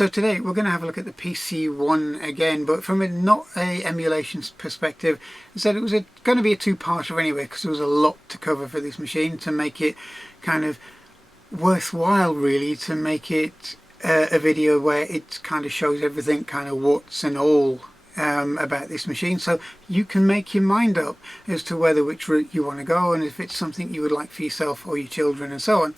So today we're going to have a look at the PC-1 again, but from not a emulation perspective. I said it was going to be a two-parter anyway, because there was a lot to cover for this machine to make it kind of worthwhile, really, to make it a video where it kind of shows everything, kind of what's and all about this machine, so you can make your mind up as to which route you want to go and if it's something you would like for yourself or your children and so on.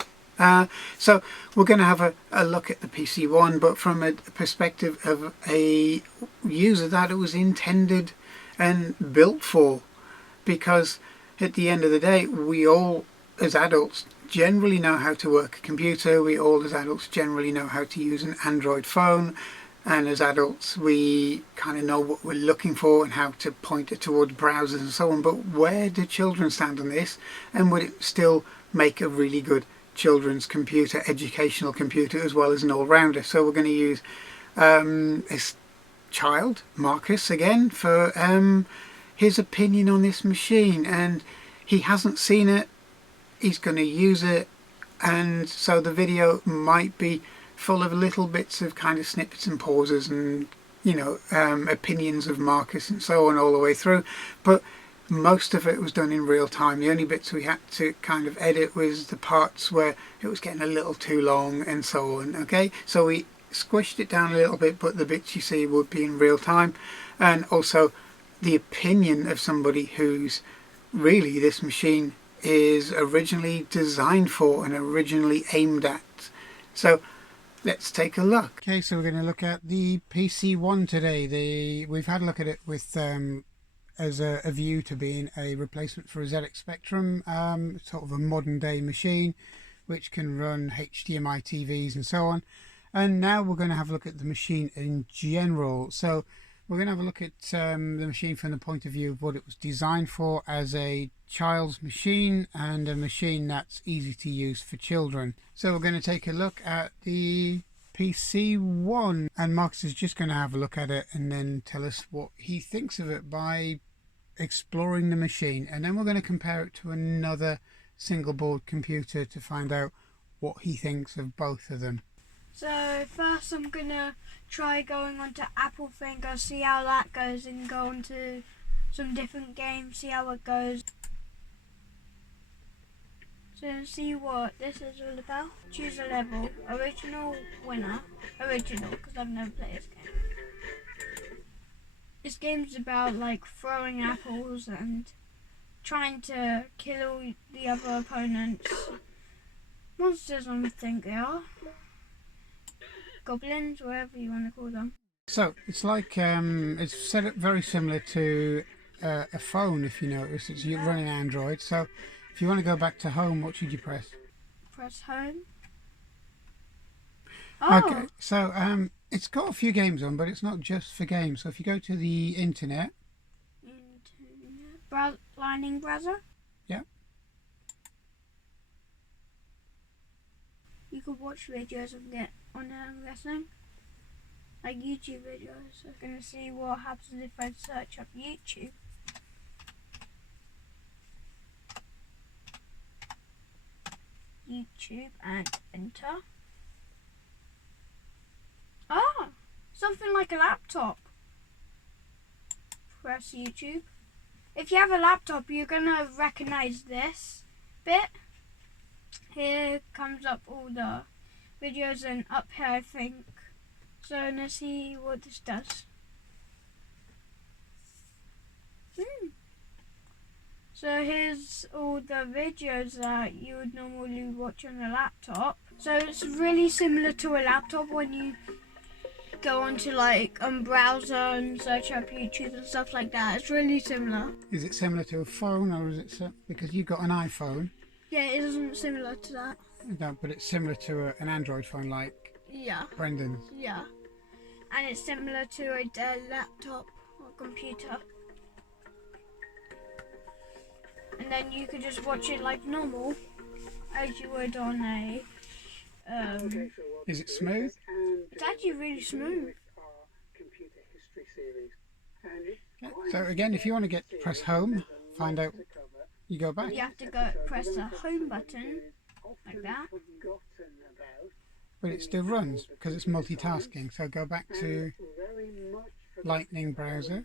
So we're going to have a look at the PC-1, but from a perspective of a user that it was intended and built for, because at the end of the day we all as adults generally know how to work a computer, we all as adults generally know how to use an Android phone, and as adults we kind of know what we're looking for and how to point it towards browsers and so on. But where do children stand on this, and would it still make a really good children's computer, educational computer, as well as an all-rounder? So we're going to use this child, Marcus, again for his opinion on this machine, and he hasn't seen it, he's going to use it, and so the video might be full of little bits of kind of snippets and pauses and, you know, opinions of Marcus and so on all the way through, but most of it was done in real time. The only bits we had to kind of edit was the parts where it was getting a little too long and so on. Okay, so we squished it down a little bit, but the bits you see would be in real time, and also the opinion of somebody who's really this machine is originally designed for and originally aimed at. So let's take a look. Okay, so we're going to look at the PC-1 today. We've had a look at it with as a view to being a replacement for a ZX Spectrum, sort of a modern day machine which can run HDMI TVs and so on. And now we're going to have a look at the machine in general. So we're going to have a look at the machine from the point of view of what it was designed for as a child's machine and a machine that's easy to use for children. So we're going to take a look at the PC-1, and Marcus is just going to have a look at it and then tell us what he thinks of it by exploring the machine, and then we're going to compare it to another single board computer to find out what he thinks of both of them. So first I'm going to try going onto Apple Finger, see how that goes, and go onto some different games, see how it goes. So see what this is all about. Choose a level. Original winner. Original, because I've never played this game. This game's about like throwing apples and trying to kill the other opponents. Monsters, I think they are. Goblins, whatever you want to call them. So it's like it's set up very similar to a phone, if you notice. It's running Android. So if you want to go back to home, what should you press? Press home. Oh. Okay, so it's got a few games on, but it's not just for games. So if you go to the internet, Lightning browser. Yeah. You could watch videos of it on wrestling, like YouTube videos. I'm gonna see what happens if I search up YouTube. YouTube and enter. Ah, something like a laptop. Press YouTube. If you have a laptop, you're gonna recognize this bit. Here comes up all the videos, and up here I think. So let's see what this does. So here's all the videos that you would normally watch on a laptop. So it's really similar to a laptop when you go onto like browser and search up YouTube and stuff like that. It's really similar. Is it similar to a phone, or is it because you've got an iPhone? Yeah, it isn't similar to that. No, but it's similar to an Android phone like Brendan's. Yeah, and it's similar to a laptop or computer. And then you could just watch it like normal, as you would on a. Is it smooth? It's actually really smooth. Yeah. So again, if you want to press home, find out, you go back. You have to press the home button like that. but it still runs because it's multitasking. So go back to Lightning browser.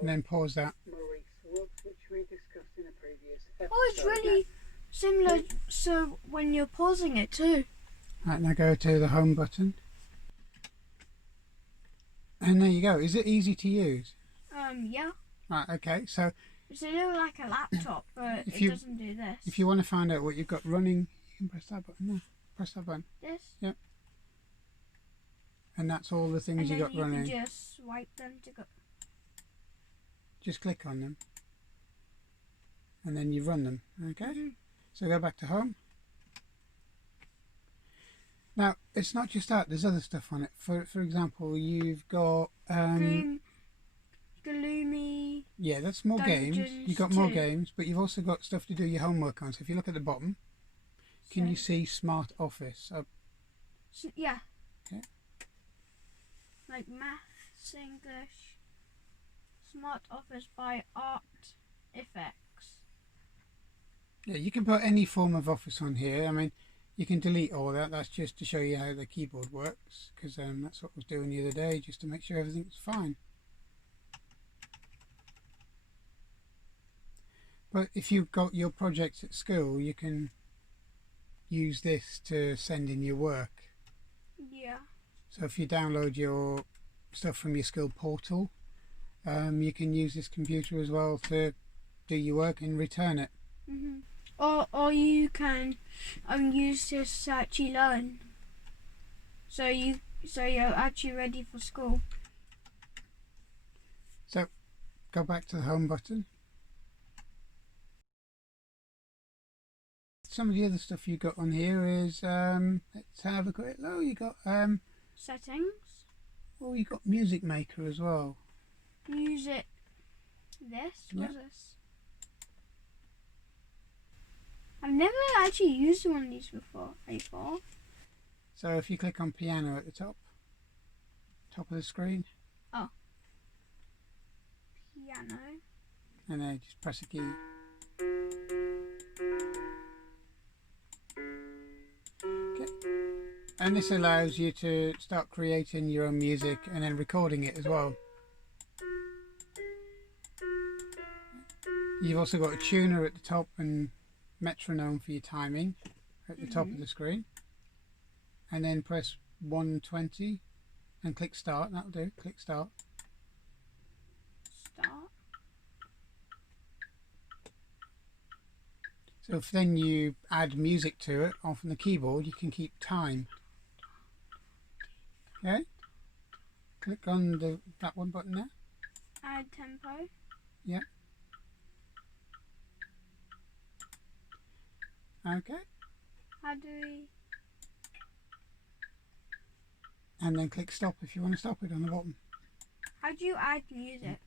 And then pause that. Oh, it's really similar. So when you're pausing it too. Right, now go to the home button. And there you go. Is it easy to use? Yeah. Right, okay. So It's a little like a laptop, but if it you- doesn't do this. if you want to find out what you've got running, you can press that button there. Press that button. This. Yep. And that's all the things And you then got you running. can just swipe them to go. Just click on them. And then you run them. Okay? Mhm. So go back to home. Now, it's not just that, there's other stuff on it. For example, you've got Gloomy. yeah, that's more games. Dungeons You've got more too. games, but you've also got stuff to do your homework on. So if you look at the bottom, can you see Smart Office? Yeah. Okay. Like maths, English, Smart Office by Art Effects. Yeah, you can put any form of Office on here. I mean, you can delete all that. That's just to show you how the keyboard works, because that's what I was doing the other day, just to make sure everything's fine. But if you've got your projects at school, you can use this to send in your work. Yeah. So if you download your stuff from your school portal, you can use this computer as well to do your work and return it. Or you can use this to actually learn. So you're actually ready for school. So go back to the home button. Some of the other stuff you got on here is let's have a quick look. You got Settings. oh, you got Music Maker as well. Music. This. Yeah. What's this? I've never actually used one of these before. So if you click on piano at the top of the screen, Piano. and then just press a key. Okay. And this allows you to start creating your own music and then recording it as well. You've also got a tuner at the top and metronome for your timing at the top of the screen. And then press 120 and click start. That'll do. Click start. Start. So if then you add music to it on from the keyboard, you can keep time. Okay. Click on that one button there. Add tempo. Yeah. Okay. How do we? And then click stop if you want to stop it on the bottom. How do you add music?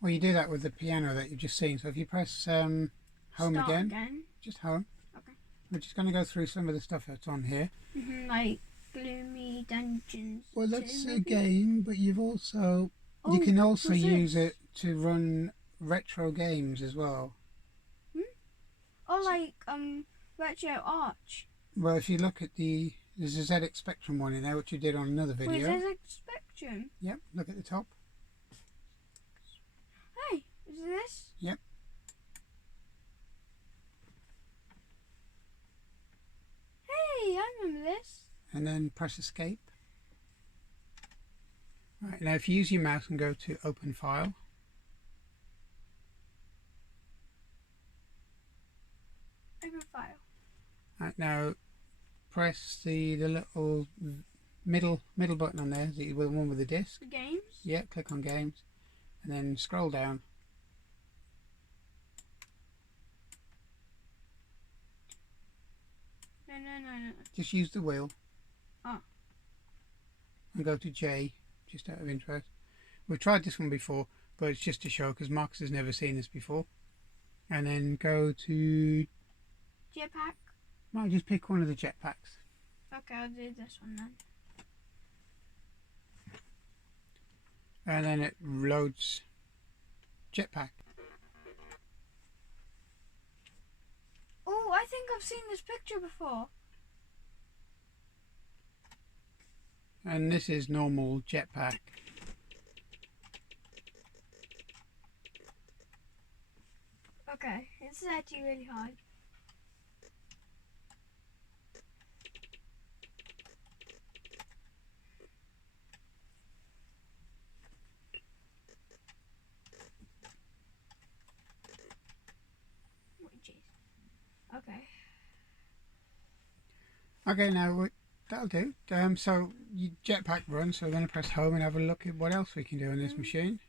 Well, you do that with the piano that you've just seen. So if you press home Start again, just home. Okay. We're just going to go through some of the stuff that's on here. Like Gloomy Dungeons. Well, that's 2, a maybe? game, but you've also you Oh, can also what's use this? it to run retro games as well. Or like Retro Arch. Well, if you look at there's a ZX Spectrum one in there, which you did on another Wait, video. there's a Spectrum. Yep, look at the top. Hey, is this? Yep. Hey, I remember this. And then press escape. Right, now if you use your mouse and go to open file. Open file. Right, now press the little middle button on there, the one with the disc. The games. Yeah, click on games and then scroll down. No. Just use the wheel. Oh. And go to J, just out of interest. We've tried this one before, but it's just to show because Marcus has never seen this before. And then go to, Jetpack. no, just pick one of the jetpacks. Okay, I'll do this one then. And then it loads jetpack. Oh, think I've seen this picture before. And this is normal jetpack. Okay, it's actually really hard. Oh, jeez. Okay. Okay, now that'll do. So you jetpack run, so we're going to press home and have a look at what else we can do on this machine.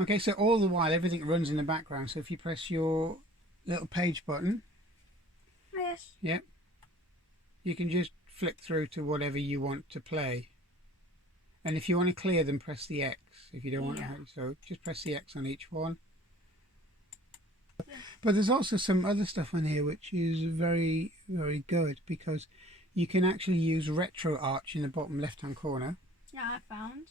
Okay, so all the while everything runs in the background, so if you press your little page button, Yes. yep, you can just flick through to whatever you want to play. And if you want to clear them, press the X. If you don't want to, so just press the X on each one. But there's also some other stuff on here which is very, very good, because you can actually use retro arch in the bottom left hand corner. Yeah, I found.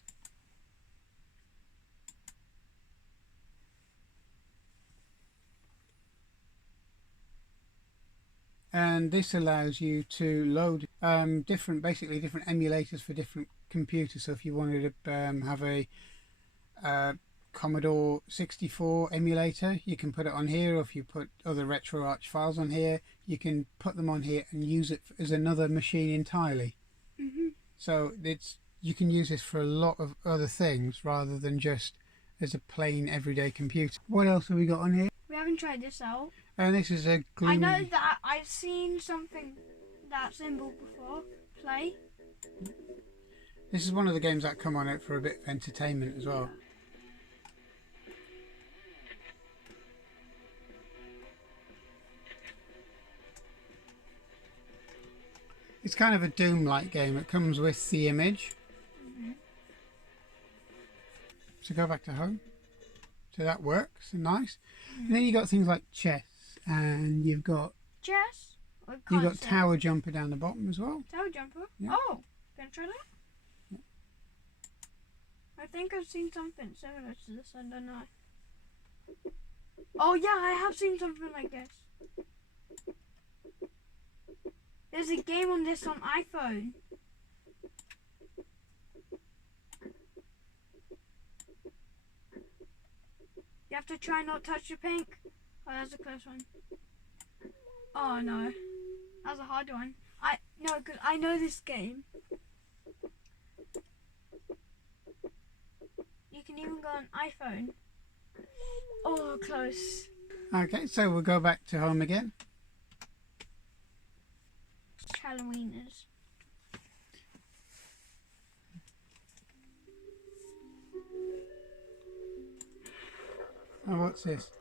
And this allows you to load basically different emulators for different computers. So if you wanted to have a Commodore 64 emulator, you can put it on here, or if you put other RetroArch files on here, you can put them on here and use it as another machine entirely. So you can use this for a lot of other things rather than just as a plain everyday computer. What else have we got on here? We haven't tried this out. And this is a glue. I know that I've seen something, that symbol before. Play. This is one of the games that come on it for a bit of entertainment as well. It's kind of a Doom-like game. It comes with the image. So go back to home. So that works, nice. And then you got things like chess, and you've got Chess? you've got tower jumper down the bottom as well. Tower jumper? Yeah. Oh, can I try that? Yeah. I think I've seen something similar to this, I don't know. Oh yeah, I have seen something like this. There's a game on this on iPhone. You have to try not touch the pink. Oh, that's a close one. Oh no, that was a hard one. Because I know this game. You can even go on iPhone. Oh, close. Okay, so we'll go back to home again. Halloweeners. Oh, what's this?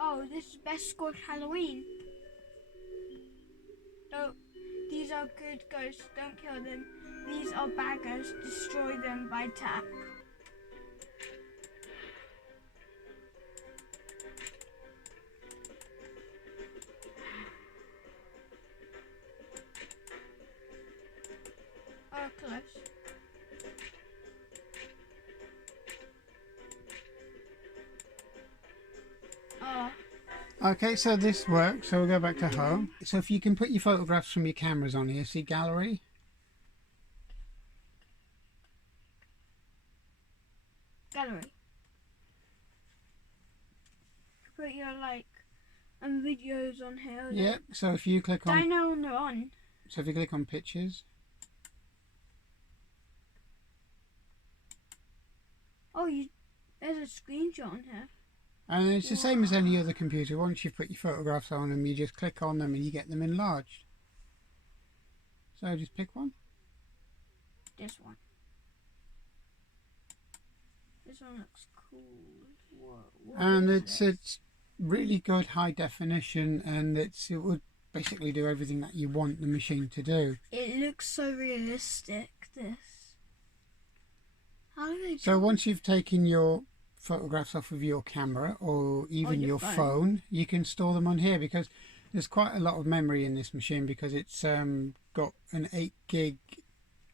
Oh, this is best scored Halloween. No, these are good ghosts. Don't kill them. These are bad ghosts. Destroy them by tap. Oh, close. Oh. Okay, so this works. So we'll go back to home. So if you can put your photographs from your cameras on here, see gallery. Gallery. Put your videos on here. Yep. So if you click on, I know when they're on. so if you click on pictures, Oh, there's a screenshot on here. and it's the same as any other computer. Once you've put your photographs on them, you just click on them and you get them enlarged. So just pick one. This one. This one looks cool. Whoa, And it's really good high definition, and it would basically do everything that you want the machine to do. It looks so realistic, this. How do they do So once you've taken your photographs off of your camera or even your your phone. phone, you can store them on here, because there's quite a lot of memory in this machine, because it's got an 8 gig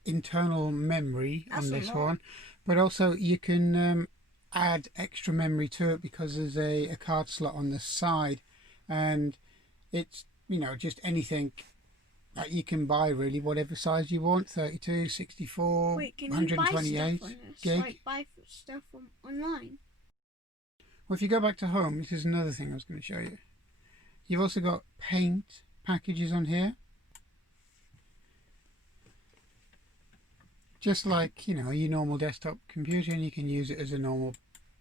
internal memory That's on a this lot. one, but also you can add extra memory to it because there's a card slot on the side, and it's you know, just anything that you can buy, really, whatever size you want, 32, 64, Wait, can you buy 128 stuff on this? gig. Like buy stuff online? Well, if you go back to home, this is another thing I was going to show you. You've also got paint packages on here. Just like, you know, your normal desktop computer, and you can use it as a normal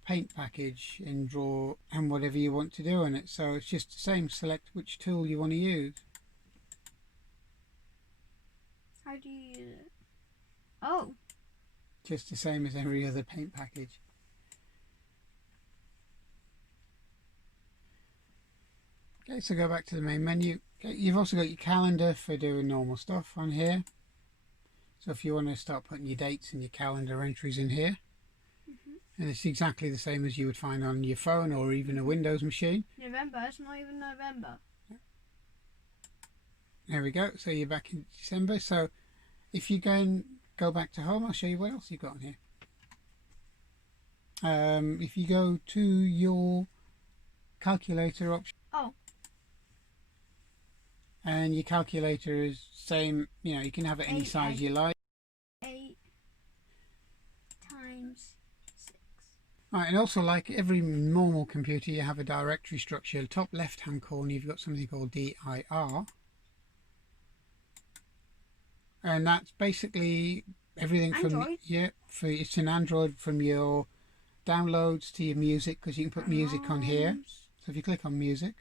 paint package and draw and whatever you want to do on it. So it's just the same. Select which tool you want to use. How do you use it? Oh. Just the same as every other paint package. Okay, so go back to the main menu. Okay, you've also got your calendar for doing normal stuff on here. So if you want to start putting your dates and your calendar entries in here, and it's exactly the same as you would find on your phone or even a Windows machine. November, it's not even November. There we go. So you're back in December. So if you go back to home, I'll show you what else you've got on here. If you go to your calculator option. Oh. And your calculator is same, you know, you can have it any size you like. 8 times 6. Right, and also like every normal computer, you have a directory structure. Top left hand corner, you've got something called dir. And that's basically everything from Android? it's an Android, from your downloads to your music, because you can put music on here. So if you click on music,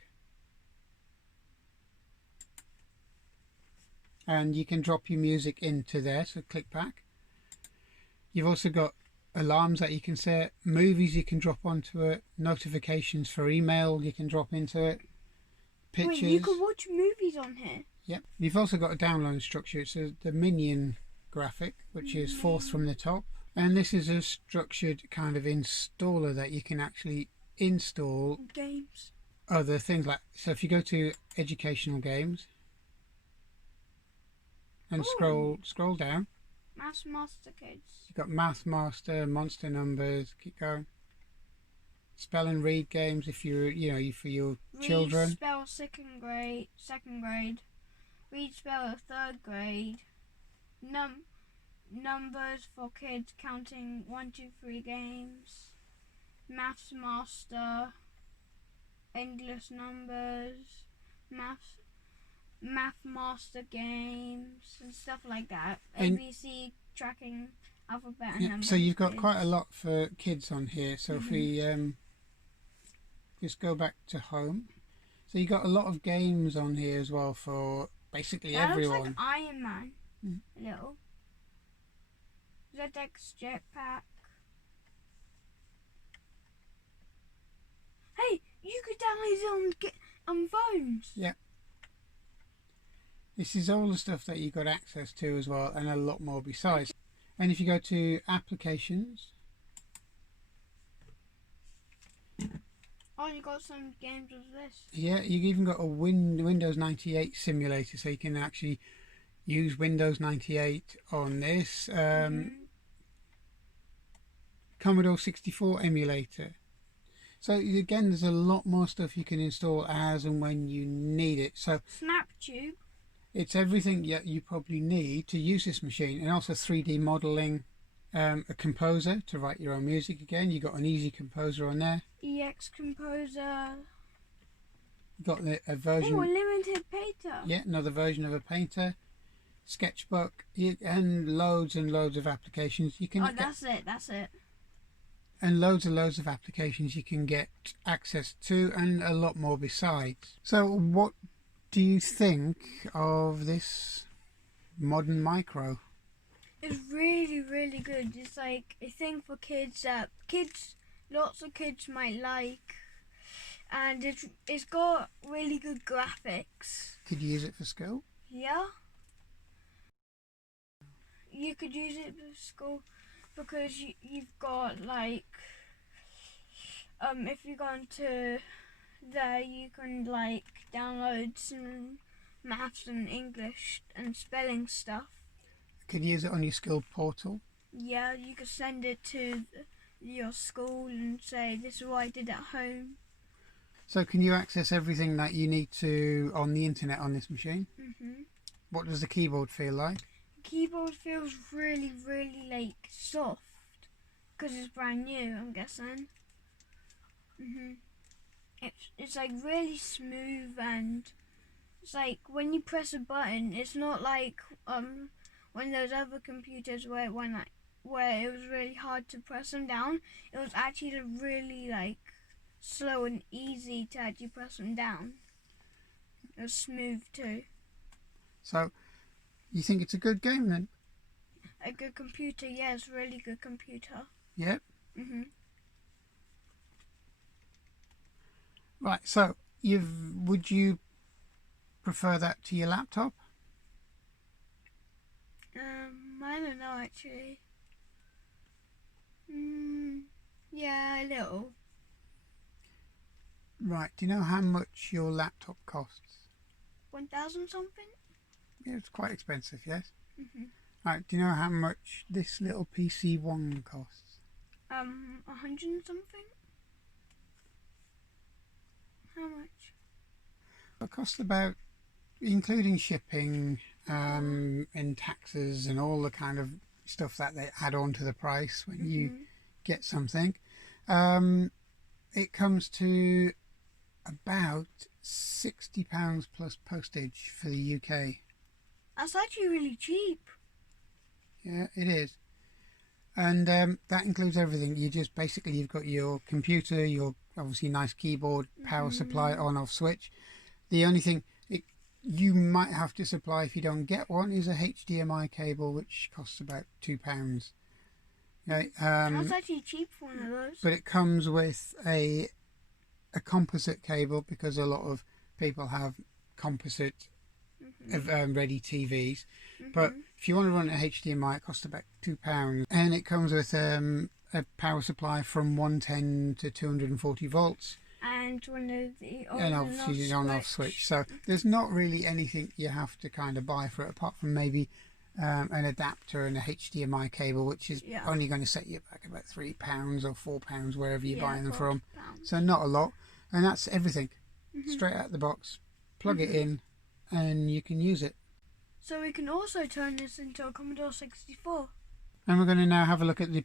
and you can drop your music into there, so click back. You've also got alarms that you can set, movies you can drop onto it, notifications for email you can drop into it, pictures. Wait, you can watch movies on here? Yep. You've also got a download structure. It's the Minion graphic, which is fourth from the top. And this is a structured kind of installer that you can actually install games. Other things like, so if you go to educational games and scroll down, Maths Master Kids. you've got Math Master, Monster Numbers, keep going. Spell and read games if you're, you know, for your children. Read spell second grade. Read spell third grade. Numbers for kids, counting 1, 2, 3 games. Maths Master. Endless numbers. Math Master games and stuff like that. ABC tracking alphabet and numbers. So you've got quite a lot for kids on here. So if we just go back to home, so you got a lot of games on here as well for basically everyone. Looks like Iron Man. A little. ZX Jetpack. Hey, you could download it on phones. Yeah. This is all the stuff that you got access to as well, and a lot more besides. And if you go to applications, oh, you got some games of this. Yeah, you've even got a Windows 98 simulator, so you can actually use Windows 98 on this. Commodore 64 emulator. So again, there's a lot more stuff you can install as and when you need it. So SnapTube. It's everything you probably need to use this machine, and also 3D modeling, a composer to write your own music. Again, you got an easy composer on there. EX Composer. You got a version. Oh, a limited painter. Yeah, another version of a painter. Sketchbook, and loads of applications you can. Oh, that's it. And loads of applications you can get access to, and a lot more besides. So what do you think of this modern micro? It's really, really good. It's like a thing for kids that lots of kids might like, and it's got really good graphics. Could you use it for school? Yeah. You could use it for school because you've got like, if you go into there, you can like download some maths and English and spelling stuff. Could you use it on your school portal? Yeah, you could send it to your school and say, this is what I did at home. So can you access everything that you need to on the internet on this machine? Mhm. What does the keyboard feel like? Keyboard feels really, really like soft because it's brand new. I'm guessing. Mhm. It's like really smooth, and it's like when you press a button, it's not like one of those other computers where it was really hard to press them down. It was actually really like slow and easy to actually press them down. It was smooth too. So you think it's a good game then? A good computer, yes, really good computer. Yep. Mhm. Right. So would you prefer that to your laptop? I don't know actually. Yeah, a little. Right. Do you know how much your laptop costs? 1,000 something. Yeah, it's quite expensive, yes. Mhm. Right. Do you know how much this little PC-1 costs? 100 something. How much? It costs about, including shipping, and taxes and all the kind of stuff that they add on to the price when you get something. It comes to about £60 plus postage for the UK. That's actually really cheap. Yeah, it is. And that includes everything. You've got your computer, your obviously nice keyboard, power supply, on off switch. The only thing you might have to supply if you don't get one is a HDMI cable, which costs about £2. Okay, That's actually cheap for one of those. but it comes with a composite cable because a lot of people have composite ready TVs. But if you want to run a HDMI, it costs about £2, and it comes with a power supply from 110 to 240 volts. And one of the And obviously the on-off switch. So there's not really anything you have to kind of buy for it, apart from maybe an adapter and a HDMI cable, which is only going to set you back about £3 or £4, wherever you're buying them from. So not a lot. And that's everything. Straight out the box. Plug it in and you can use it. So we can also turn this into a Commodore 64. And we're going to now have a look at the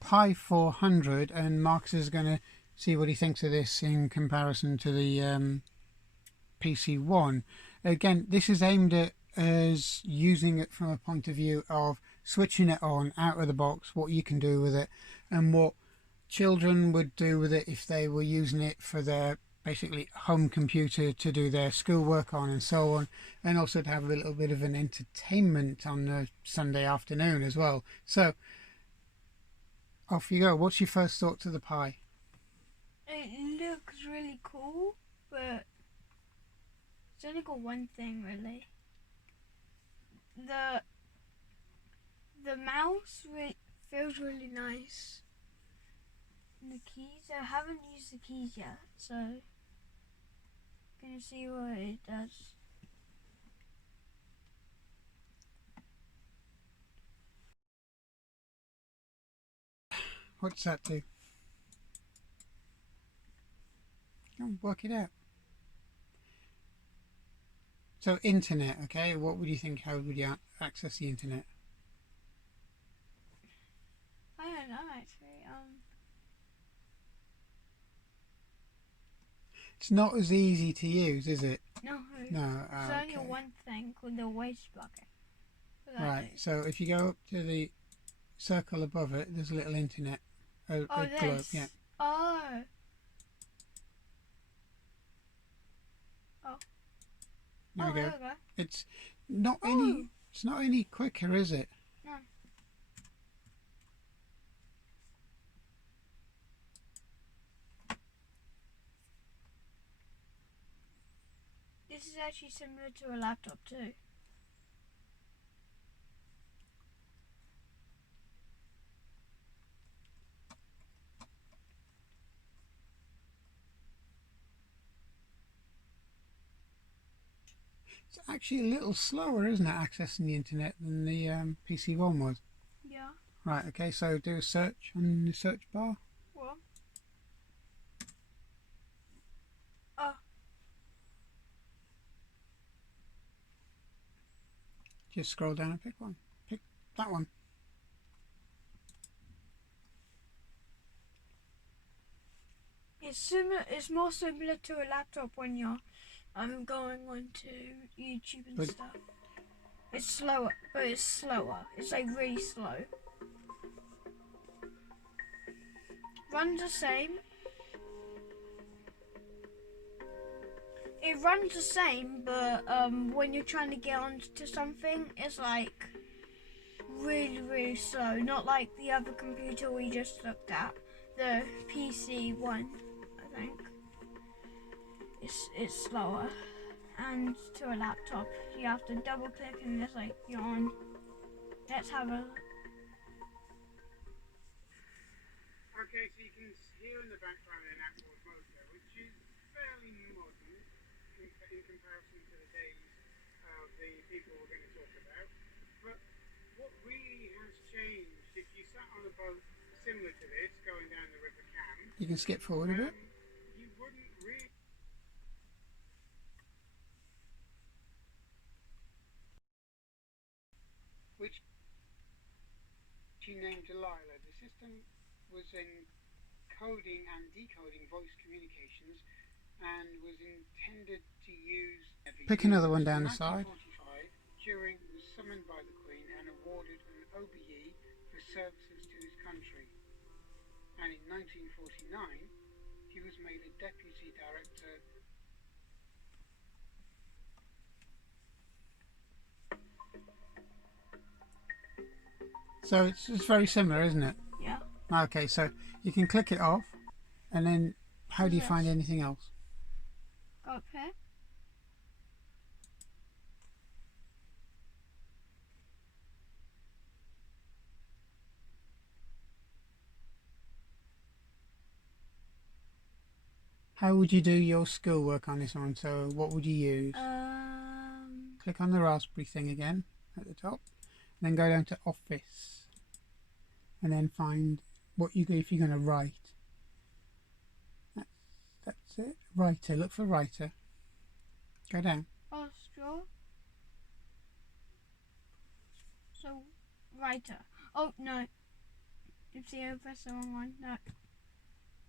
Pi 400, and Marcus is going to see what he thinks of this in comparison to the PC-1. Again, this is aimed at as using it from a point of view of switching it on out of the box, what you can do with it, and what children would do with it if they were using it for their basically home computer to do their schoolwork on and so on, and also to have a little bit of an entertainment on a Sunday afternoon as well. So off you go. What's your first thoughts of the Pi? It looks really cool, but it's only got one thing really. The mouse feels really nice. And the keys, I haven't used the keys yet, so gonna see what it does. What's that do? Work it out. So internet, okay, what would you think, how would you access the internet? I don't know actually. It's not as easy to use, is it? No. No. There's only one thing called the waste bucket. Right, so if you go up to the circle above it, there's a little internet. A globe, yeah. Oh. There we go. There we go. It's not any quicker, is it? No. This is actually similar to a laptop too. It's actually a little slower, isn't it, accessing the internet than the PC-1 was? Yeah. Right, okay, so do a search on the search bar. What? Just scroll down and pick one. Pick that one. It's similar. It's more similar to a laptop when you're going onto YouTube and stuff. It's slower, but it's slower. It's like really slow. Runs the same. It runs the same, but when you're trying to get onto something, it's like really slow. Not like the other computer we just looked at, the PC-1, I think. It's slower. And to a laptop, you have to double click and it's like you're on. Let's have a. Okay, so you can hear in the background an outboard motor, which is fairly modern in comparison to the days of the people we're going to talk about. But what really has changed, if you sat on a boat similar to this, going down the River Cam, you can skip forward a bit. You wouldn't really. Which she named Delilah. The system was encoding and decoding voice communications and was intended to use. Pick another one down the side. Turing was summoned by the Queen and awarded an OBE for services to his country. And in 1949, he was made a deputy director. So it's very similar, isn't it? Yeah. Okay, so you can click it off, and then how do you find anything else? Go up here. How would you do your schoolwork on this one? So what would you use? Click on the Raspberry thing again at the top, and then go down to Office, and then find what you go if you're going to write. That's it. Writer. Look for writer. Go down. Oh, scroll. So, writer. Oh no. Oopsie, I pressed the wrong one. No.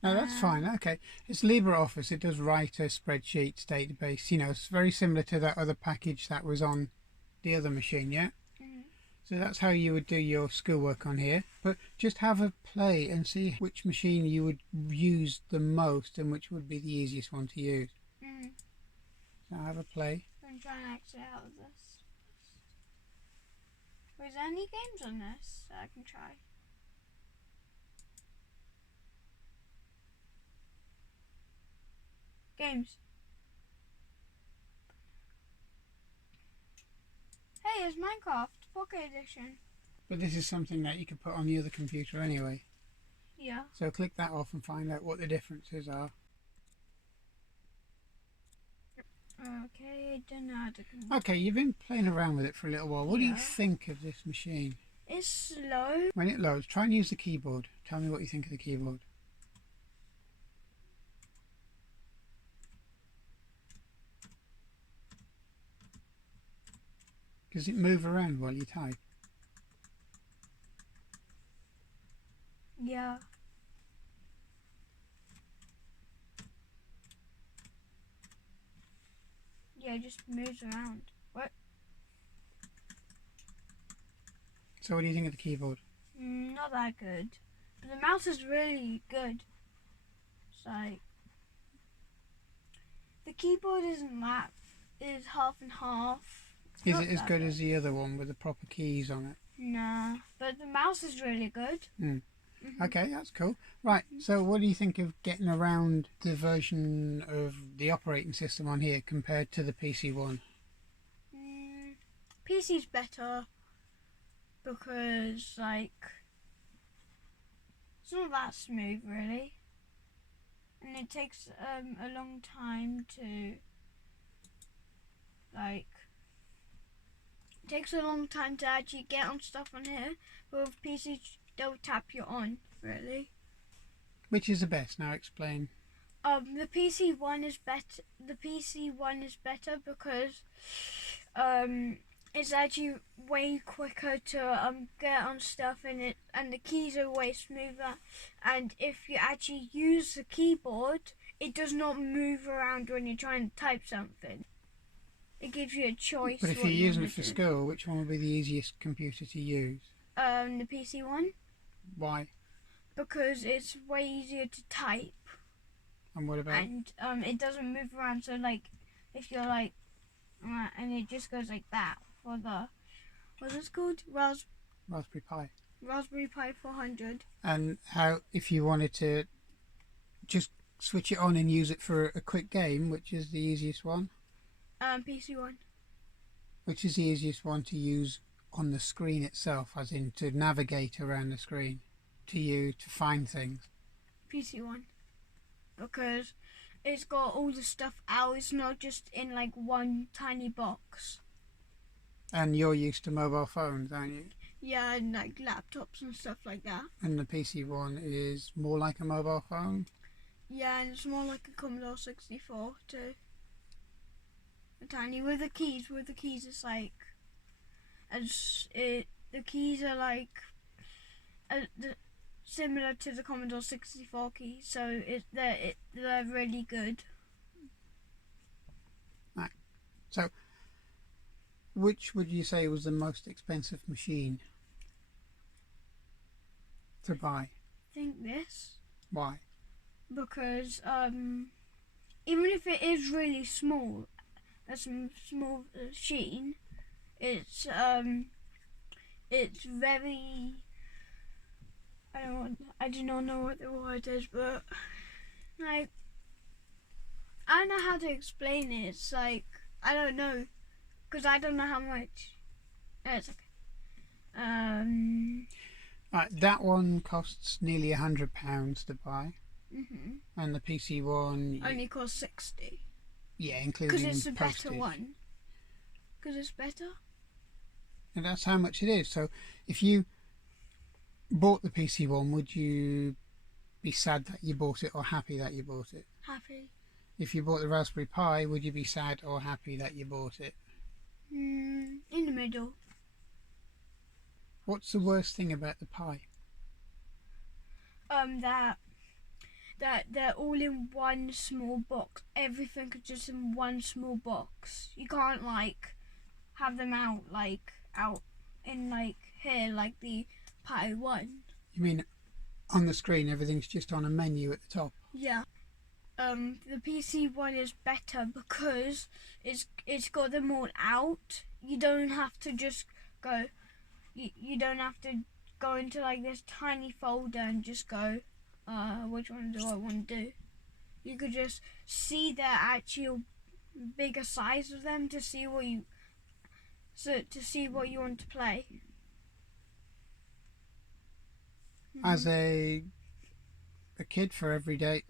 No, that's fine. Okay, it's LibreOffice. It does writer, spreadsheets, database. You know, it's very similar to that other package that was on the other machine. Yeah. So that's how you would do your schoolwork on here. But just have a play and see which machine you would use the most and which would be the easiest one to use. So have a play. I'm trying to exit out of this. Is there any games on this that I can try? Games. Hey, it's Minecraft Pocket Edition. But this is something that you could put on the other computer anyway. Yeah. So click that off and find out what the differences are. Okay, I don't know how to. Okay, you've been playing around with it for a little while. What do you think of this machine? It's slow. When it loads, try and use the keyboard. Tell me what you think of the keyboard. Does it move around while you type? Yeah. Yeah, it just moves around. What? So what do you think of the keyboard? Not that good. But the mouse is really good. It's like the keyboard isn't that. It's half and half. Is it as good as the other one with the proper keys on it? Nah, but the mouse is really good. Okay, that's cool. Right, so what do you think of getting around the version of the operating system on here compared to the PC-1? PC's better because, like, it's not that smooth really, and it takes a long time to, like, it takes a long time to actually get on stuff on here, but with PC they'll tap you on, really. Which is the best? Now explain. The PC-1 is better. The PC-1 is better because it's actually way quicker to get on stuff, and the keys are way smoother. And if you actually use the keyboard, it does not move around when you're trying to type something. It gives you a choice. But if you're using it for school, which one would be the easiest computer to use? The PC-1. Why? Because it's way easier to type. And what about? And it doesn't move around. So like, if you're like, and it just goes like that for the, what's it called? Raspberry Pi. Raspberry Pi 400. And how, if you wanted to just switch it on and use it for a quick game, which is the easiest one? PC-1. Which is the easiest one to use on the screen itself, as in to navigate around the screen, to find things? PC-1. Because it's got all the stuff out. It's not just in like one tiny box. And you're used to mobile phones, aren't you? Yeah, and like laptops and stuff like that. And the PC-1 is more like a mobile phone? Yeah, and it's more like a Commodore 64 too. Tiny with the keys. It's like, the keys are like similar to the Commodore 64 keys, so they're really good. Right. So, which would you say was the most expensive machine to buy? I think this. Why? Because even if it is really small, a small machine, it's very, I do not know what the word is, but like, I don't know how to explain it. It's like, I don't know, because I don't know how much. It's okay. Right, that one costs nearly £100 to buy. Mhm. And the PC-1 Only costs 60. Yeah, including because it's a postage. better one. Because it's better. And that's how much it is. So if you bought the PC-1, would you be sad that you bought it or happy that you bought it? Happy. If you bought the Raspberry Pi, would you be sad or happy that you bought it? In the middle. What's the worst thing about the Pi? That they're all in one small box. Everything is just in one small box. You can't like have them out in like here like the Pi 1. You mean on the screen everything's just on a menu at the top? Yeah. The PC-1 is better because it's got them all out. You don't have to just go. You don't have to go into like this tiny folder and just go, which one do I want to do? You could just see the actual bigger size of them to see what you want to play. As a kid for every day.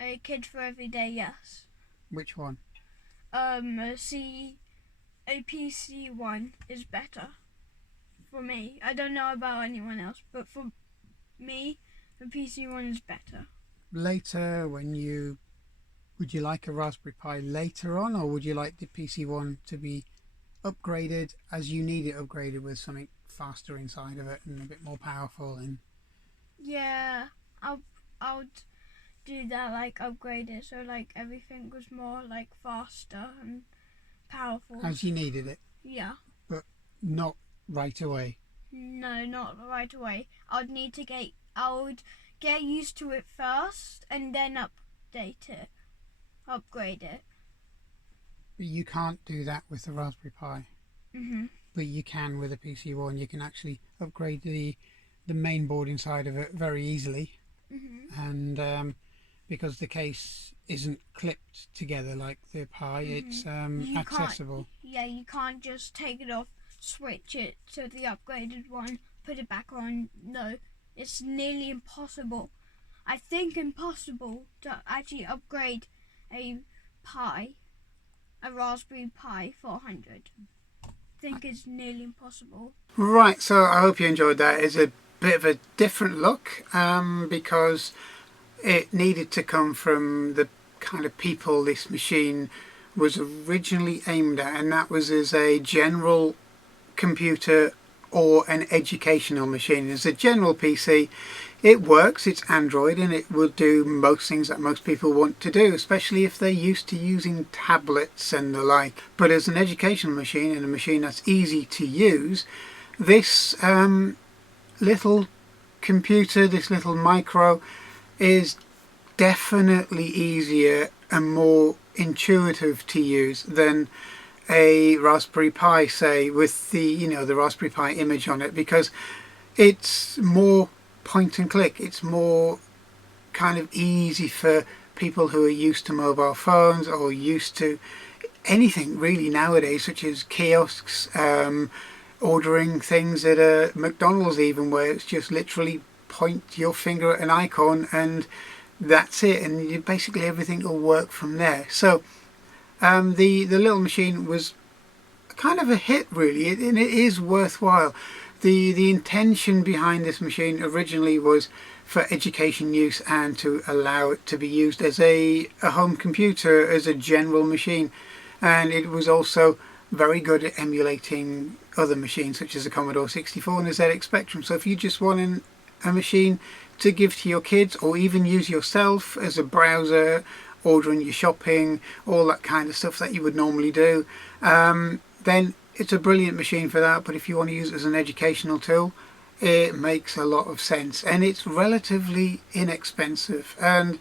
A kid for every day, yes. Which one? A PC-1 is better for me. I don't know about anyone else, but for me, a PC-1 is better. Later, would you like a Raspberry Pi later on, or would you like the PC-1 to be upgraded as you need it upgraded with something faster inside of it and a bit more powerful? And yeah, I'll do that, like upgrade it so like everything was more like faster and powerful. As you needed it? Yeah. But not right away? No, not right away. I would get used to it first and then upgrade it. But you can't do that with the Raspberry Pi. But you can with a PC-1. You can actually upgrade the main board inside of it very easily. And because the case isn't clipped together like the Pi, it's accessible. Yeah, you can't just take it off, switch it to the upgraded one, put it back on. No, it's nearly impossible. I think impossible to actually upgrade a Raspberry Pi 400. I think it's nearly impossible. Right, so I hope you enjoyed that. It's a bit of a different look because it needed to come from the kind of people this machine was originally aimed at, and that was as a general computer or an educational machine. As a general PC, it works, it's Android, and it will do most things that most people want to do, especially if they're used to using tablets and the like. But as an educational machine, and a machine that's easy to use, this little computer, this little micro, is definitely easier and more intuitive to use than a Raspberry Pi, say, with the the Raspberry Pi image on it, because it's more point and click. It's more kind of easy for people who are used to mobile phones or used to anything really nowadays, such as kiosks, ordering things at a McDonald's even, where it's just literally point your finger at an icon and that's it, and basically everything will work from there. So the little machine was kind of a hit, really, and it is worthwhile. The intention behind this machine originally was for education use and to allow it to be used as a home computer, as a general machine, and it was also very good at emulating other machines such as the Commodore 64 and the ZX Spectrum. So if you just want a machine to give to your kids, or even use yourself as a browser, ordering your shopping, all that kind of stuff that you would normally do, then it's a brilliant machine for that. But if you want to use it as an educational tool, it makes a lot of sense, and it's relatively inexpensive. And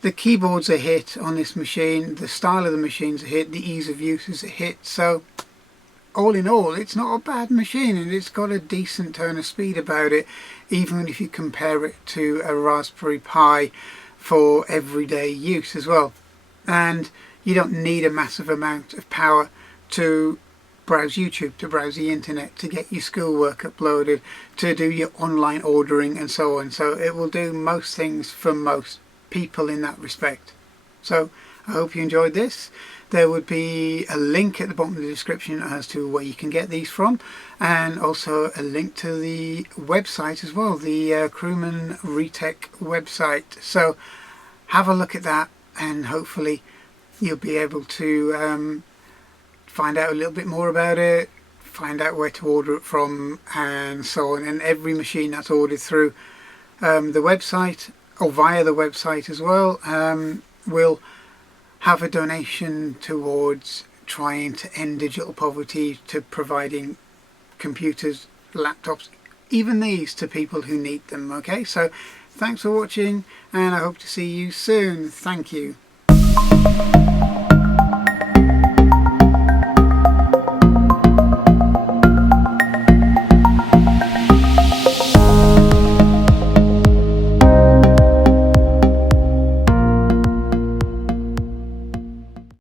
the keyboard's a hit on this machine, the style of the machine's a hit, the ease of use is a hit. So all in all, it's not a bad machine, and it's got a decent turn of speed about it, even if you compare it to a Raspberry Pi for everyday use as well. And you don't need a massive amount of power to browse YouTube, to browse the internet, to get your schoolwork uploaded, to do your online ordering and so on. So it will do most things for most people in that respect. So I hope you enjoyed this. There would be a link at the bottom of the description as to where you can get these from, and also a link to the website as well, the Crewman Retech website. So have a look at that, and hopefully you'll be able to find out a little bit more about it, find out where to order it from, and so on. And every machine that's ordered through the website, or via the website as well, will have a donation towards trying to end digital poverty, to providing computers, laptops, even these, to people who need them. Okay, so thanks for watching, and I hope to see you soon. Thank you.